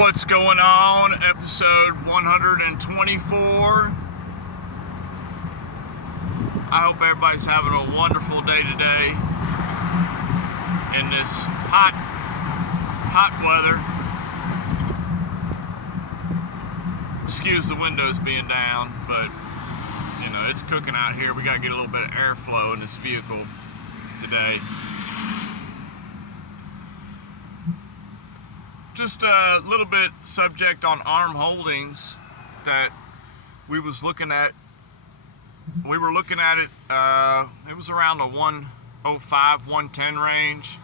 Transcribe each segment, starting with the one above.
What's going on? Episode 124. I hope everybody's having a wonderful day today in this hot weather. Excuse the windows being down, but you know, it's cooking out here. We gotta get a little bit of airflow in this vehicle today. Just a little bit subject on ARM Holdings that we were looking at it. It was around the 105, 110 range,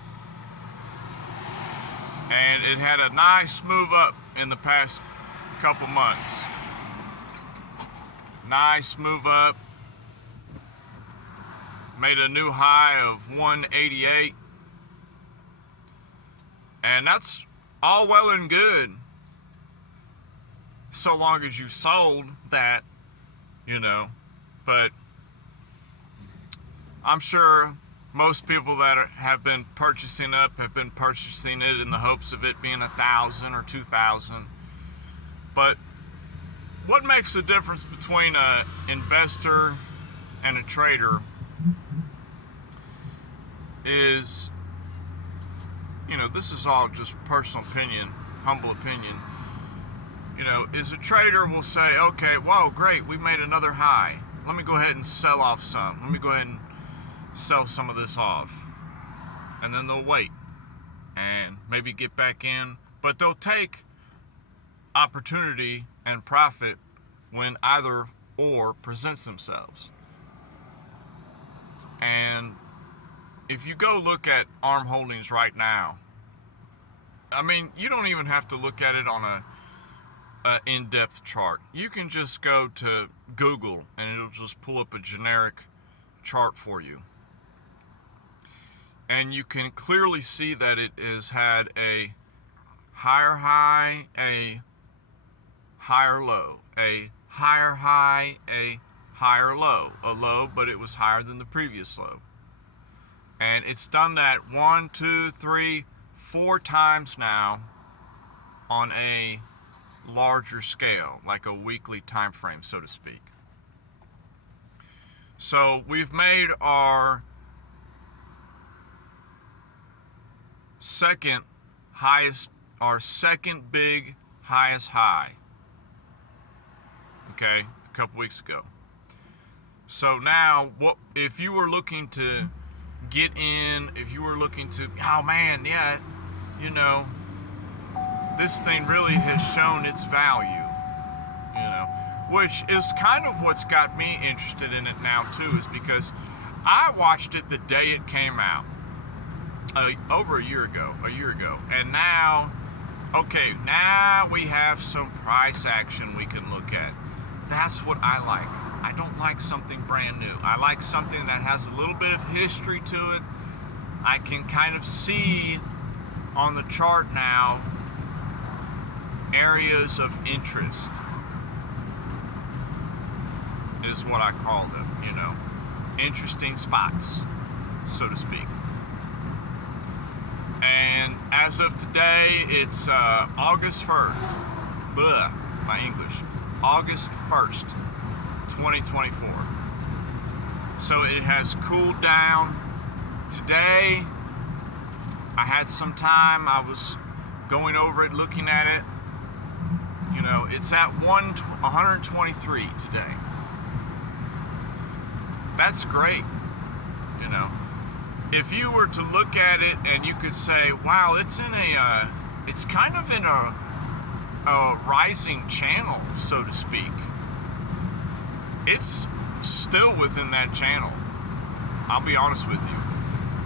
and it had a nice move up in the past couple months. Nice move up. Made a new high of 188, and that's all well and good so long as you sold that, you know, but I'm sure most people that have been purchasing up have been purchasing it in the hopes of it being 1,000 or 2,000. But what makes the difference between an investor and a trader is, you know, this is all just personal opinion, humble opinion. You know, is a trader will say, okay, wow, great, we made another high. Let me go ahead and sell off some. Let me go ahead and sell some of this off. And then they'll wait and maybe get back in. But they'll take opportunity and profit when either or presents themselves. And if you go look at ARM Holdings right now, I mean, you don't even have to look at it on a in-depth chart. You can just go to Google and it'll just pull up a generic chart for you. And you can clearly see that it has had a higher high, a higher low, a higher high, a higher low, a low, but it was higher than the previous low. And it's done that 1, 2, 3, 4 times now on a larger scale, like a weekly time frame, so to speak. So we've made our second big highest high, okay, a couple weeks ago. So now, what if you were looking to get in, if you were looking to, oh man, yeah, you know, this thing really has shown its value, you know, which is kind of what's got me interested in it now too, is because I watched it the day it came out, over a year ago, and now, okay, now we have some price action we can look at. That's what I like. I don't like something brand new. I like something that has a little bit of history to it. I can kind of see on the chart now areas of interest is what I call them, you know, interesting spots, so to speak. And as of today, it's August 1st. My English. August 1st. 2024. So it has cooled down. Today I had some time, I was going over it, looking at it. You know, it's at 123 today. That's great. You know, if you were to look at it and you could say, wow, it's in it's kind of in a rising channel, so to speak. It's still within that channel, I'll be honest with you.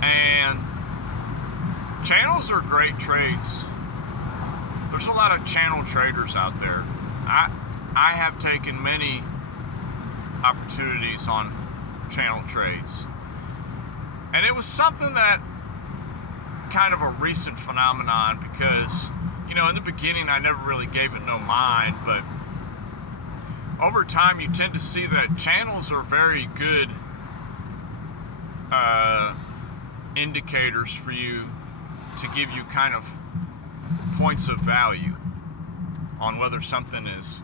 And channels are great trades. There's a lot of channel traders out there. I have taken many opportunities on channel trades. And it was something that kind of a recent phenomenon because, you know, in the beginning I never really gave it no mind, but over time, you tend to see that channels are very good indicators for you to give you kind of points of value. on whether something is,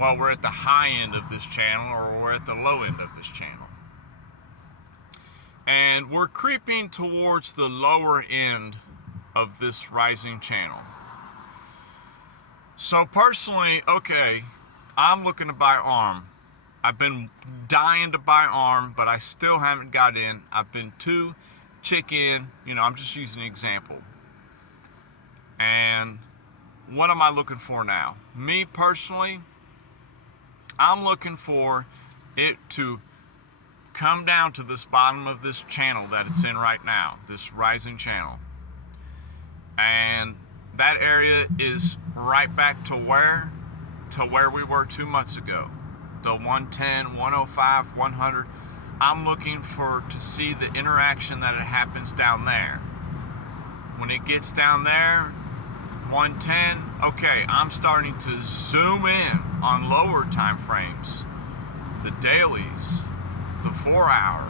well, we're at the high end of this channel or we're at the low end of this channel. And we're creeping towards the lower end of this rising channel. So personally, okay, I'm looking to buy ARM. I've been dying to buy ARM, but I still haven't got in. I've been too chicken, I'm just using an example. And what am I looking for now? Me personally, I'm looking for it to come down to this bottom of this channel that it's in right now, this rising channel. And that area is right back to where we were 2 months ago. The 110, 105, 100. I'm looking to see the interaction that it happens down there. When it gets down there, 110, okay, I'm starting to zoom in on lower time frames, the dailies, the 4 hour,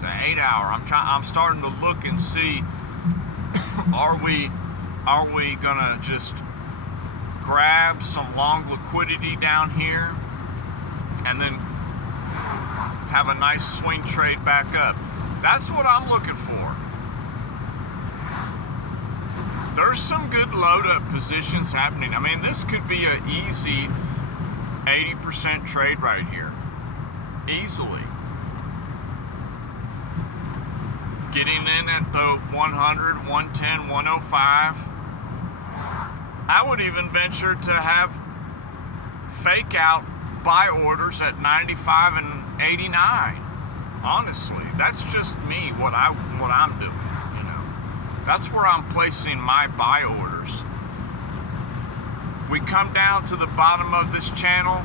the 8 hour. I'm starting to look and see, are we gonna just grab some long liquidity down here and then have a nice swing trade back up? That's what I'm looking for. There's some good load up positions happening. I mean, this could be an easy 80% trade right here. Easily. Getting in at the 100, 110, 105. I would even venture to have fake out buy orders at 95 and 89. Honestly, that's just me, what I'm doing. That's where I'm placing my buy orders. We come down to the bottom of this channel,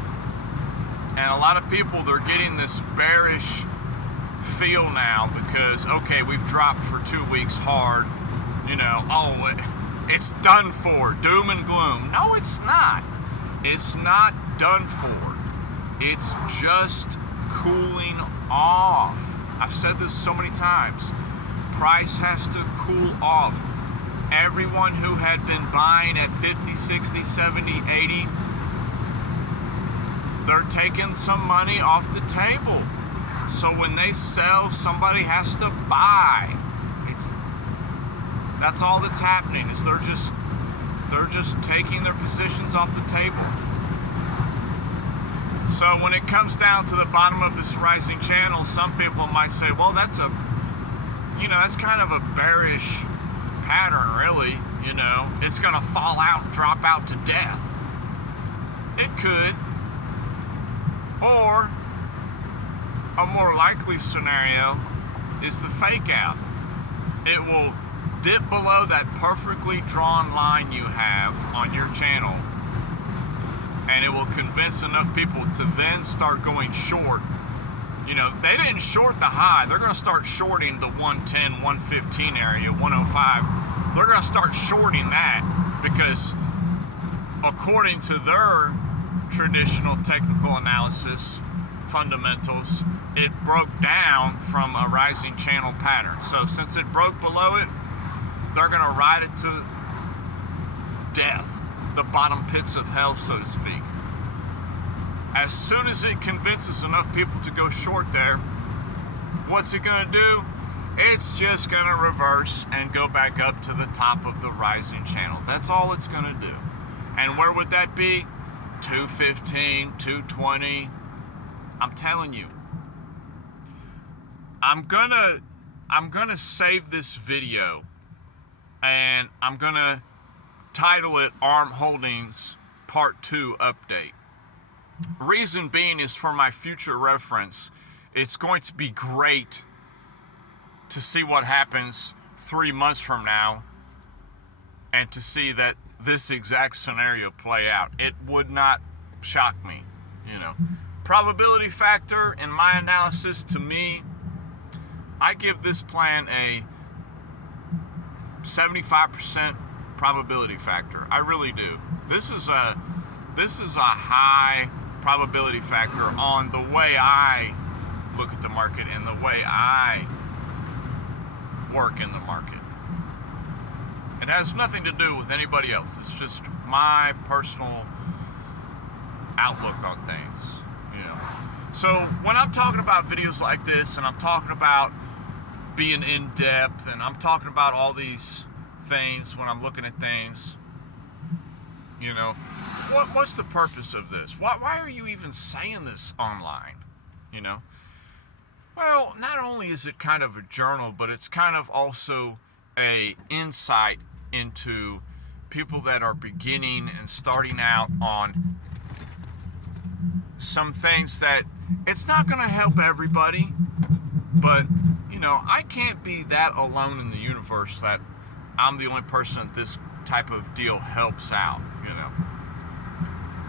and a lot of people, they're getting this bearish feel now because, okay, we've dropped for 2 weeks hard. It's done for, doom and gloom. No, it's not. It's not done for. It's just cooling off. I've said this so many times. Price has to cool off. Everyone who had been buying at 50, 60, 70, 80, they're taking some money off the table. So when they sell, somebody has to buy. That's all that's happening, is they're just taking their positions off the table. So when it comes down to the bottom of this rising channel, some people might say, well, that's kind of a bearish pattern, really. It's going to fall out and drop out to death. It could. Or a more likely scenario is the fake out. It will dip below that perfectly drawn line you have on your channel, and it will convince enough people to then start going short. They didn't short the high. They're going to start shorting the 110, 115 area, 105. They're going to start shorting that because according to their traditional technical analysis fundamentals, it broke down from a rising channel pattern. So since it broke below it, they're going to ride it to death, the bottom pits of hell, so to speak. As soon as it convinces enough people to go short there, what's it going to do? It's just going to reverse and go back up to the top of the rising channel. That's all it's going to do. And where would that be? 215, 220. I'm telling you. I'm gonna save this video and I'm gonna title it ARM Holdings Part 2 Update. Reason being is for my future reference. It's going to be great to see what happens 3 months from now and to see that this exact scenario play out. It would not shock me, Probability factor in my analysis, to me, I give this plan a 75% probability factor. I really do. This is a high probability factor on the way I look at the market and the way I work in the market. It has nothing to do with anybody else. It's just my personal outlook on things, you know. So when I'm talking about videos like this, and I'm talking about being in depth, and I'm talking about all these things when I'm looking at things, you know, what's the purpose of this? Why are you even saying this online, you know? Well, not only is it kind of a journal, but it's kind of also a insight into people that are beginning and starting out on some things that it's not going to help everybody, but you know, I can't be that alone in the universe that I'm the only person that this type of deal helps out, you know.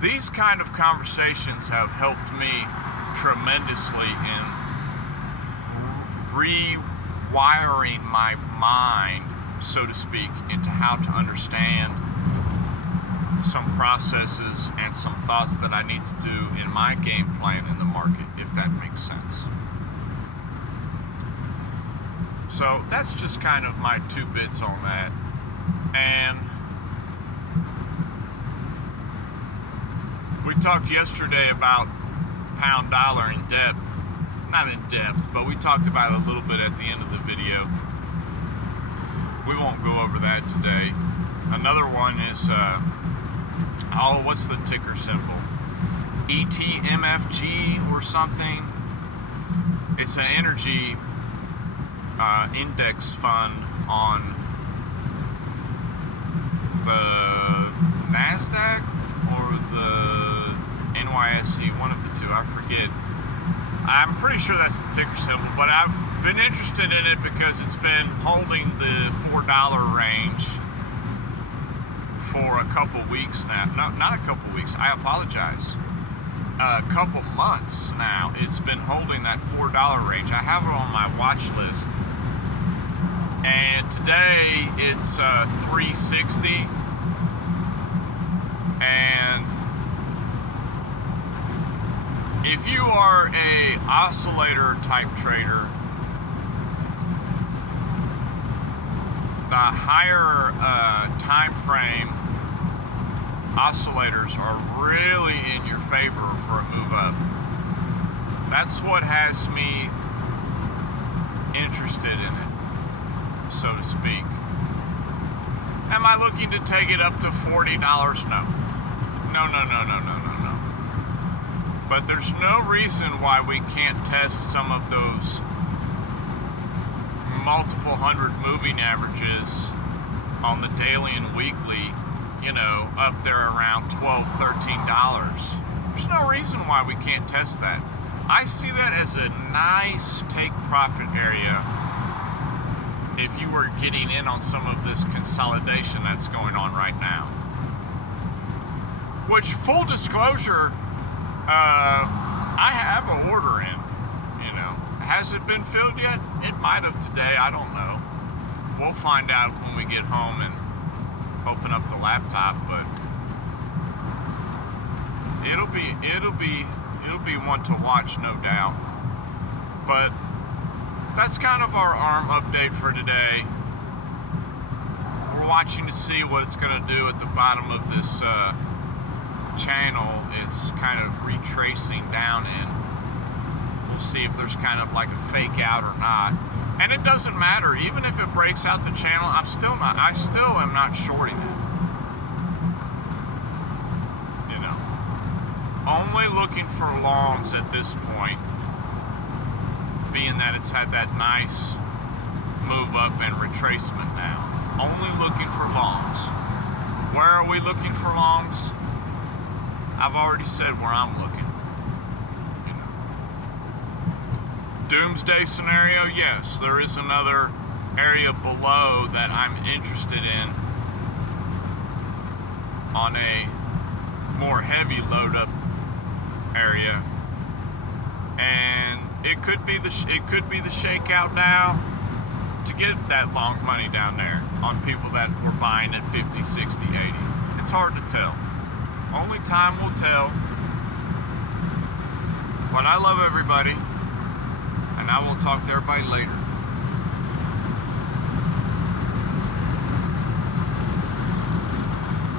These kind of conversations have helped me tremendously in rewiring my mind, so to speak, into how to understand some processes and some thoughts that I need to do in my game plan in the market, if that makes sense. So that's just kind of my 2 bits on that. And we talked yesterday about pound dollar in depth. Not in depth, but we talked about it a little bit at the end of the video. We won't go over that today. Another one is, what's the ticker symbol? ETMFG or something. It's an energy index fund on the NASDAQ or the NYSE, one of the two, I forget. I'm pretty sure that's the ticker symbol, but I've been interested in it because it's been holding the $4 range for a couple weeks now. No, not a couple weeks, I apologize. A couple months now. It's been holding that $4 range. I have it on my watch list. And today it's 360. And if you are a oscillator type trader, the higher time frame oscillators are really in your favor for a move up. That's what has me interested in it, so to speak. Am I looking to take it up to $40? No. No. But there's no reason why we can't test some of those multiple hundred moving averages on the daily and weekly, you know, up there around $12, $13. There's no reason why we can't test that. I see that as a nice take profit area if you were getting in on some of this consolidation that's going on right now. Which, full disclosure, I have an order in, you know. Has it been filled yet? It might have today, I don't know. We'll find out when we get home and open up the laptop, but it'll be one to watch, no doubt. But that's kind of our ARM update for today. We're watching to see what it's going to do at the bottom of this channel. It's kind of retracing down in. We'll see if there's kind of like a fake out or not. And it doesn't matter, even if it breaks out the channel, I still am not shorting it. You know, only looking for longs at this point, being that it's had that nice move up and retracement now. Only looking for longs. Where are we looking for longs? I've already said where I'm looking. You know. Doomsday scenario, yes, there is another area below that I'm interested in on a more heavy load up area, and it could be the shakeout now to get that long money down there on people that were buying at 50, 60, 80. It's hard to tell. Only time will tell. But I love everybody, and I will talk to everybody later.